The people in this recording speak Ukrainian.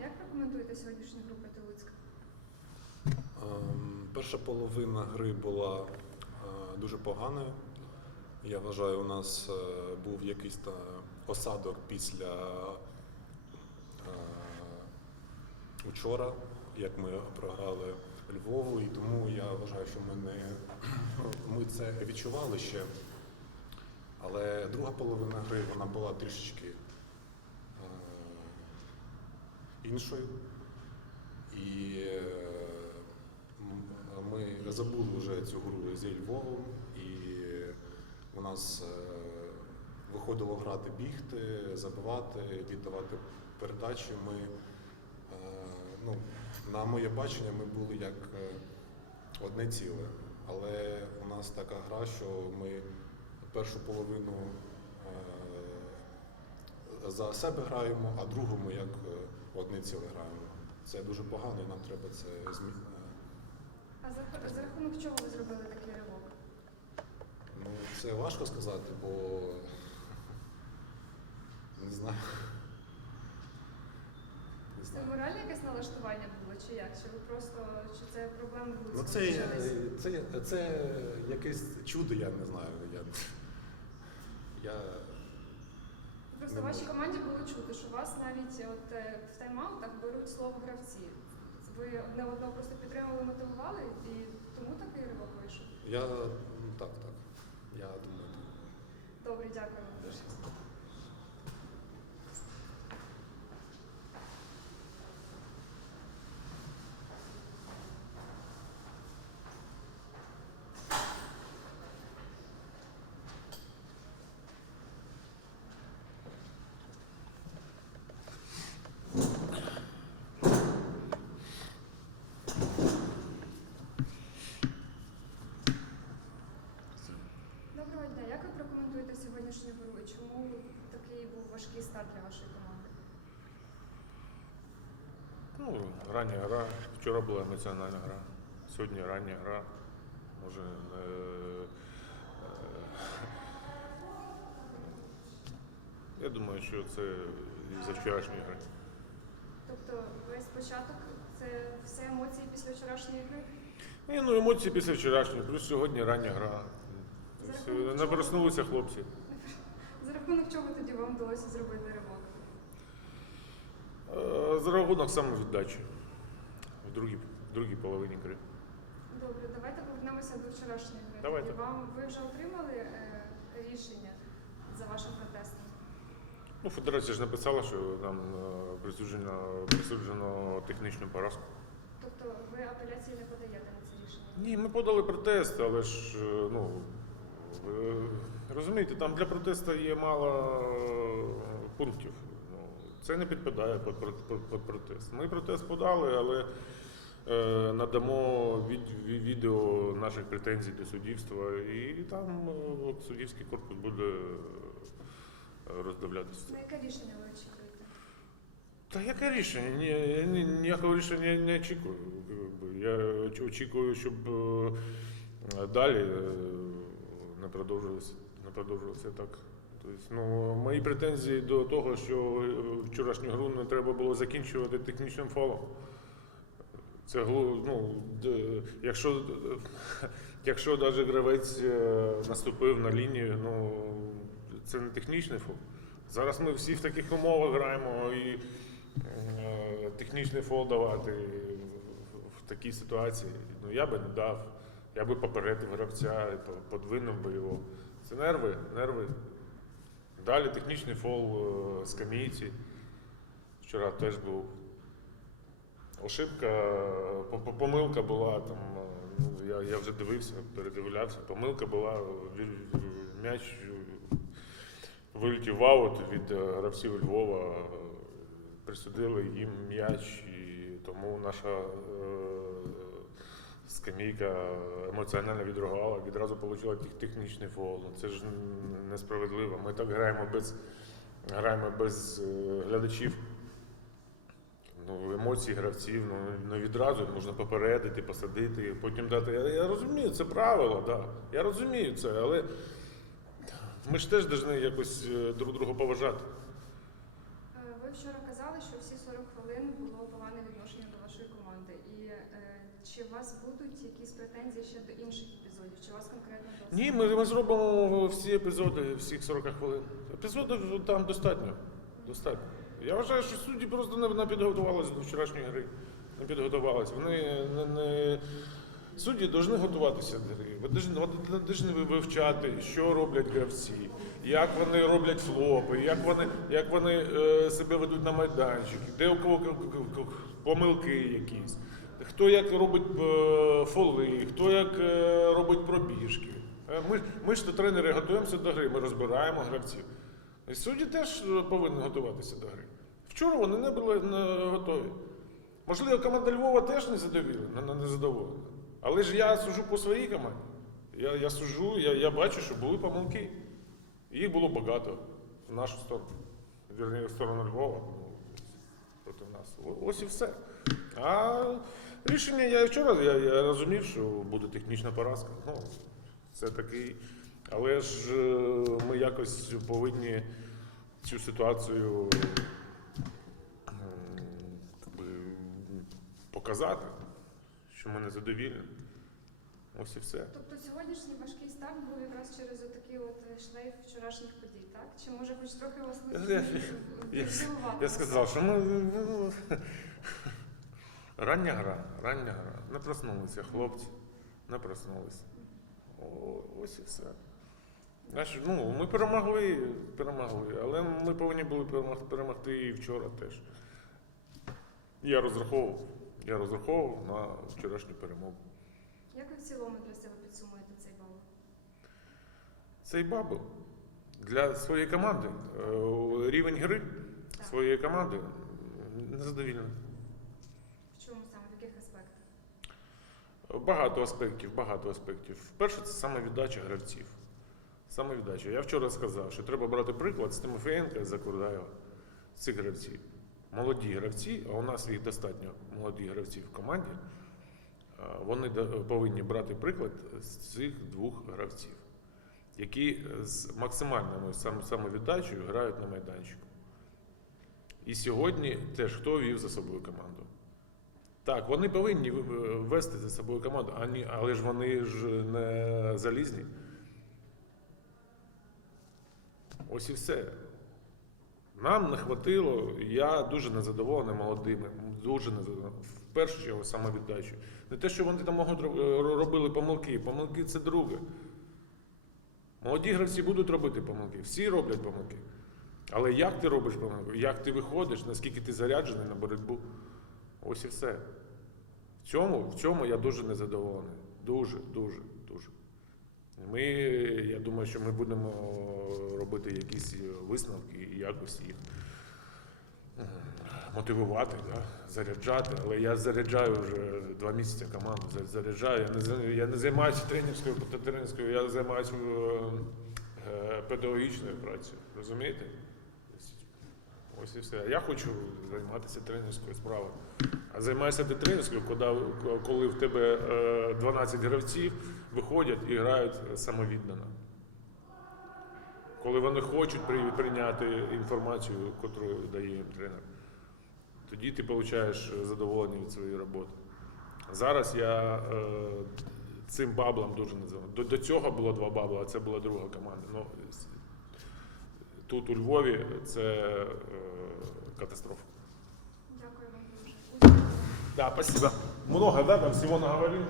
Як прокоментуєте сьогоднішню гру проти? Ем, Перша половина гри була е, дуже поганою. Я вважаю, у нас е, був якийсь осадок після е, учора, як ми програли Львову, і тому я вважаю, що ми не ми це відчували ще. Але друга половина гри вона була трішечки е, іншою. І е, ми забули вже цю гру зі Львовом, і у нас е, виходило грати, бігти, забивати, віддавати передачі. Ми, е, ну, на моє бачення, ми були як одне ціле. Але у нас така гра, що ми першу половину за себе граємо, а другу ми як е, одне ціле граємо. Це дуже погано, і нам треба це змінити. А за, за рахунок чого ви зробили такий ривок? Ну, це важко сказати, бо не знаю. Не Це знаю. моральне якесь налаштування було, чи як? Чи ви просто чи це проблеми в Ну, це, почалися? це, це якесь чудо, я не знаю. Я, я, Просто вашій команді було чути, що вас навіть от е, в тайм-аутах беруть слово гравці. Ви одне одного просто підтримували, мотивували, і тому такий ривок вийшов. я так, так. Я думаю. Добре, дякую вам дуже. Доброго дня. Як ви прокоментуєте сьогоднішню гру і чому такий був важкий старт для вашої команди? Ну, рання гра. Вчора була емоціональна гра. Сьогодні рання гра. Може, е, е, я думаю, що це за вчорашньої гри. Тобто весь початок це все емоції після вчорашньої гри? Ні, ну емоції після вчорашньої, плюс сьогодні рання гра. Тобто, Не проснулися хлопці. За рахунок чого тоді вам вдалося зробити ривок? Е, За рахунок самовіддачі в другій, в другій половині гри. Добре, давайте повернемося до вчорашньої гри. Давайте. Вам ви вже отримали е, рішення за вашим протестом? Ну, федерація ж написала, що нам е, присуджено, присуджено технічну поразку. Тобто ви апеляції не подаєте на це рішення? Ні, ми подали протест, але ж е, ну розумієте, там для протесту є мало е, пунктів. Ну, це не підпадає під, про- під, під протест. Ми протест подали, але е, надамо від, ві- відео наших претензій до суддівства, і там е, от суддівський корпус буде е, роздивлятися. На яке рішення ви очікуєте? Та яке рішення? Ні, я ні, ніякого рішення не очікую. Я очікую, щоб е, далі е, не продовжувалося, не продовжувалося так. Тобто, ну, мої претензії до того, що е, вчорашню гру не треба було закінчувати технічним фолом. Це ну, якщо, якщо навіть гравець е, наступив на лінію, ну це не технічний фол. Зараз ми всі в таких умовах граємо і е, технічний фол давати в такій ситуації. Ну я би не дав. Я би попередив гравця, подвинув би його. Це нерви, нерви. Далі технічний фол е, скамійці. Вчора теж був. Ошибка, по- помилка була там. е, Ну, я, я вже дивився, передивлявся. Помилка була м'яч е, вилетів в аут від е, гравців Львова. е, Присудили їм м'яч, і тому наша е, скамійка емоціонально відреагувала, відразу отримала технічний фол. Це ж несправедливо. Ми так граємо без, граємо без е, глядачів. Ну, емоції гравців, ну, ну відразу можна попередити, посадити, потім дати. Я, я розумію, це правило, да. Я розумію це, але ми ж теж повинні якось е, друг друга поважати. Е, Ви вчора казали, сказали, що всі 40 хвилин було погане відношення до вашої команди. І е, чи у вас будуть якісь претензії ще до інших епізодів? Чи у вас конкретно Ні, ми, ми зробимо всі епізоди, всіх 40 хвилин. Епізодів там достатньо. достатньо. Я вважаю, що судді просто не, не підготувалися до вчорашньої гри. Не підготувалися. Вони не, не... Судді повинні готуватися до гри. Вони повинні вивчати, що роблять гравці, як вони роблять флопи, як вони, як вони е, себе ведуть на майданчик, де у кого помилки якісь. Хто як робить е, фоли, хто як е, робить пробіжки. Е, Ми, ми ж тренери готуємося до гри, ми розбираємо гравців. І судді теж повинні готуватися до гри. Вчора вони не були готові. Можливо, команда Львова теж не задоволена, не, задоволена. Але ж я сужу по своїй команді. Я, я сужу, я, я бачу, що були помилки. Їх було багато в нашу сторону. Вірніше, в сторону Львова ну, проти нас. Ось і все. А рішення я вчора я, я розумів, що буде технічна поразка. Ну, це такий. Але ж е, ми якось повинні цю ситуацію би, показати, що ми не задовільні. Ось і все. Тобто сьогоднішній важкий старт був якраз через отакий от е, шлейф вчорашніх подій, так? Чи може хоч трохи вас Я- я- Я сказав, що ми. Рання гра, рання гра. Не проснулися хлопці, не проснулися. О, ось і все. Знаєш, ну, ми перемогли, перемогли, але ми повинні були перемогти, і вчора теж. Я розраховував. Я розраховував на вчорашню перемогу. Як ви в цілому для себе підсумуєте цей бал? Цей бабл для своєї команди. е, Рівень гри своєї команди незадовільний. В чому саме, в яких аспектах? Багато аспектів, багато аспектів. Перше, це саме віддача гравців. Саме. Я вчора сказав, що треба брати приклад з Тимофієнка і Закурдаєва, цих гравців. Молоді гравці, а у нас їх достатньо молоді гравці в команді. Вони повинні брати приклад з цих двох гравців, які з максимальною сам- самовіддачею грають на майданчику. І сьогодні теж хто вів за собою команду? Так, вони повинні в- вести за собою команду, але ж вони ж не залізні. Ось і все. Нам не хватило, я дуже незадоволений молодими, дуже незадоволений. В першу чергу самовіддачу. Не те, що вони там можуть робили помилки. Помилки це друге. Молоді гравці будуть робити помилки, всі роблять помилки. Але як ти робиш помилку? Як ти виходиш, наскільки ти заряджений на боротьбу? Ось і все. В цьому, в цьому я дуже незадоволений. Дуже, дуже, дуже. Ми, я думаю, що ми будемо робити якісь висновки і якось їх мотивувати, да? заряджати. Але я заряджаю вже два місяці команду. Заряджаю. Я не, я не займаюся тренерською, тренерською, я займаюся е, е, педагогічною працею. Розумієте? Ось і все. Я хочу займатися тренерською справою. Займаєшся ти тренерською, коли, в тебе е, 12 гравців виходять і грають самовіддано. Коли вони хочуть прийняти інформацію, яку дає їм тренер, тоді ти отримуєш задоволення від своєї роботи. Зараз я е, цим баблом дуже не задоволений. До, цього було два бабла, а це була друга команда. Ну, тут у Львові це е, катастрофа. Дякую вам дуже. Успіхів. Да, спасибо. Много, да, там всего наговорил?